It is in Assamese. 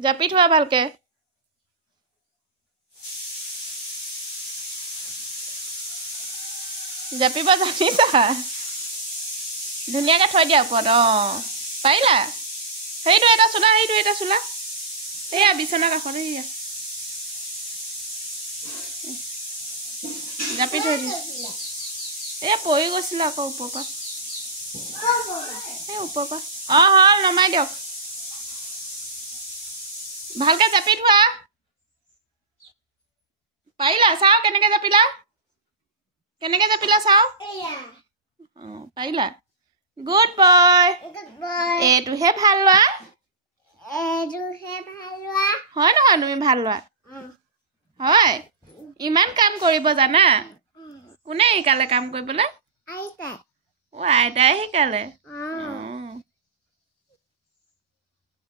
জাপি থোৱা ভালকে জাপিব জানিছা ধুনীয়াকৈ থৈ দিয়া ওপৰত পাৰিলা সেইটো এটা চোলা এয়া বিছনা কাষত এয়া জাপি থৈ দিয়া এয়া পৰি গৈছিলে আকৌ ওপৰৰ পৰা এই ওপৰৰ পৰা হ'ল নমাই দিয়ক ভালকৈ জাপি থোৱা পাৰিলা চাও কেনেকৈ জাপিলা চাও পাৰিলা গুড বয় এইটোহে ভাল লোৱা হয় নহয় তুমি ভাল লোৱা হয় ইমান কাম কৰিব জানা কোনে শিকালে কাম কৰিবলৈ আইতাই শিকালে